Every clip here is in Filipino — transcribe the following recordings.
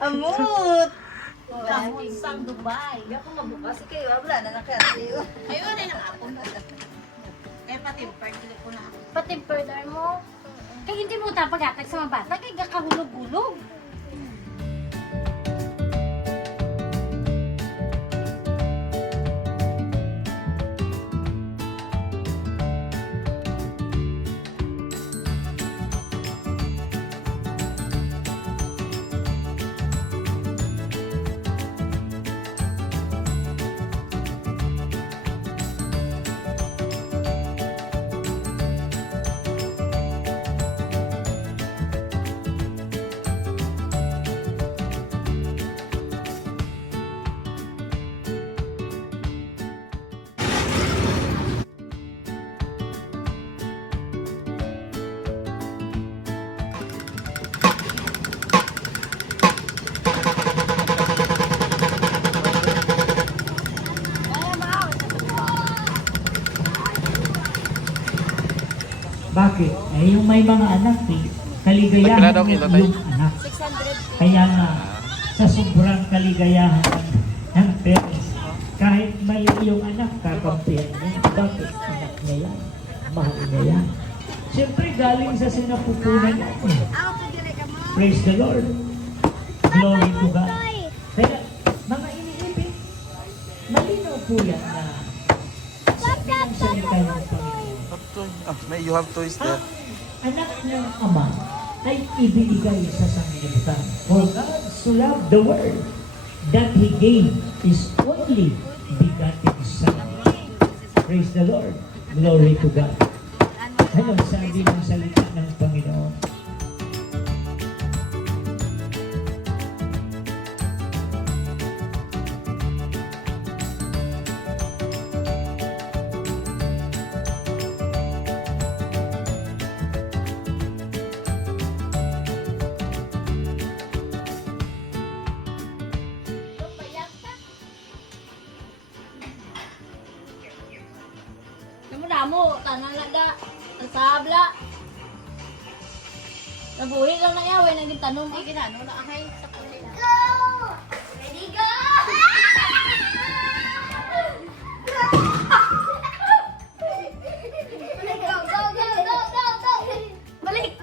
Amot! Amot sang Dubai. Hindi ako mabukas. Kayo, wala na nakarating. Ayun na yung apon. Kaya patimper, dili ko na. Patimper mo. Kaya hindi mo tapag-atag sa mga bata. Kaya kakahulog-hulog. Bakit? Eh, yung may mga anak eh, kaligayahan ng yung anak. Kaya nga, sa sobrang kaligayahan ng parents, kahit mali yung anak, kakampihan niya. Bakit? Anak niya yan. Mahal niya yan. Siyempre, galing sa sinapupunan niya. Praise the Lord. Glory to God. Kaya, mga iniibig, malinaw po yan na sa salita ng Panginoon. You have toys there. Ang anak ng Ama ay ibinigay sa sanglibutan. For God so loved the world that He gave His only begotten Son. Praise the Lord. Glory to God. Ano sabi ng salita ng Panginoon? Namo, tanan laga, sabla. Nabuhi lang na yaw, naging tanong. Ay, ginano na akay sa kulay. Ready, go! Balik!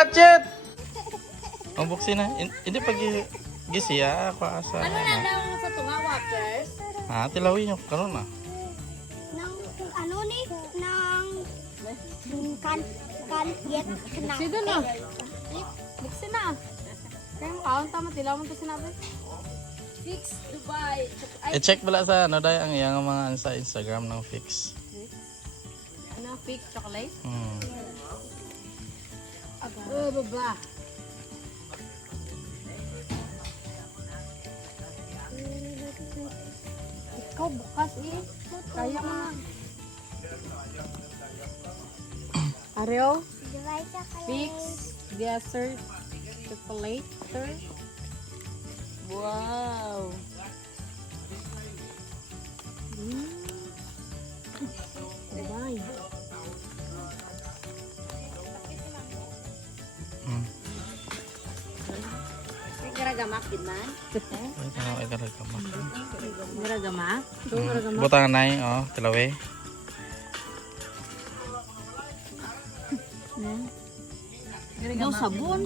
Ratchet! Ang buksin na. Hindi pag gisiya ako asa. Ano na daw sa tunga waters? Ha, tilawin nyo. Karoon na. Nang ano ni nang kan yet kena. Sino na? Buksin na. Kaya mo kaon tama, tilaw mo ito sinabi. Fix Dubai. I-check bala sa ano dahil ang iyang mga sa Instagram ng Fix. Ano, fix chocolate? Baba. Ikaw bukas eh. Kaya mo na. Areo, Dubai sa fix, desert, chocolate. Wow. Dubai. Garagamak din man. Garagamak? Butang na oh, tilawi. No sabon.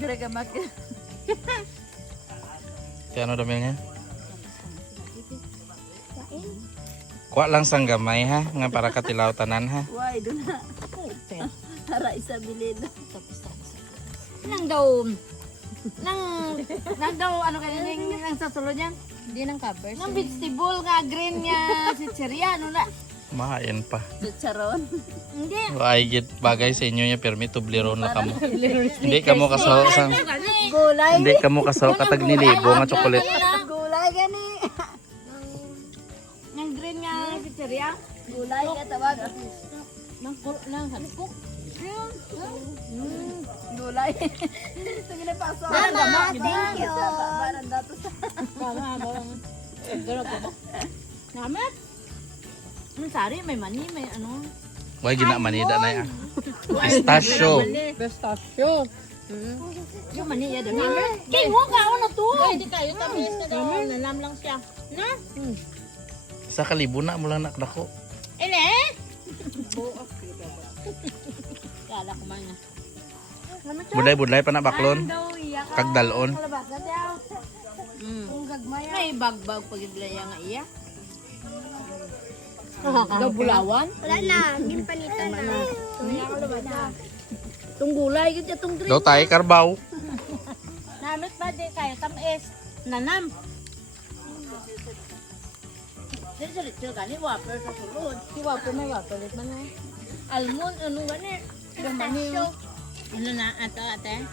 Garagamak. Kaya ano damil niya? Kuha lang sang gamay ha, nga para katilaw tanan ha. Why, doon na. Tara, isa bilid. Nang daw, nang daw, ano kaya nang sa sulod yan? Hindi nang covers. Nang vegetable nga, green nga, si Cheria, ano na. Mahain pa. Chicharon. Hindi. Ay, git bagay sa inyo niya, permi tubliron na kamo. Hindi kamo kaso sa... Gulay. Hindi kamo kaso katag nilibo nga chocolate. Gulay gani. Yung green nga pizzeria. Gulay ka tawag. Nang halikok. Gulay. Sige na paso. Mama, thank you. Barang dato sa. Gano'n po ba? Namet? Ang sari, may mani, may ano. Why ginamanida na yan? Pistachio. Pistachio. Yung mani, yan. King, mo ka ako na to. Hindi kayo tamis na daw. Nalam lang siya. Na? Sa kalibo na mo lang nakdako. Ele? Kala ko man na. Budlay-budlay pa na baklon. Kagdalon. May bagbag pagidlaya nga iya. Gabulawan? Wala na. Ginpanitan na. Itong gulay, ganyan itong green. Daw tayo karbaw. Namit ba di kayo tamis? Nanam. Dili sa lechil gani, waper sa sulod. Si waper may waper, lit man eh. Almond, ano gani? Yung mani yung... Ano na, ate?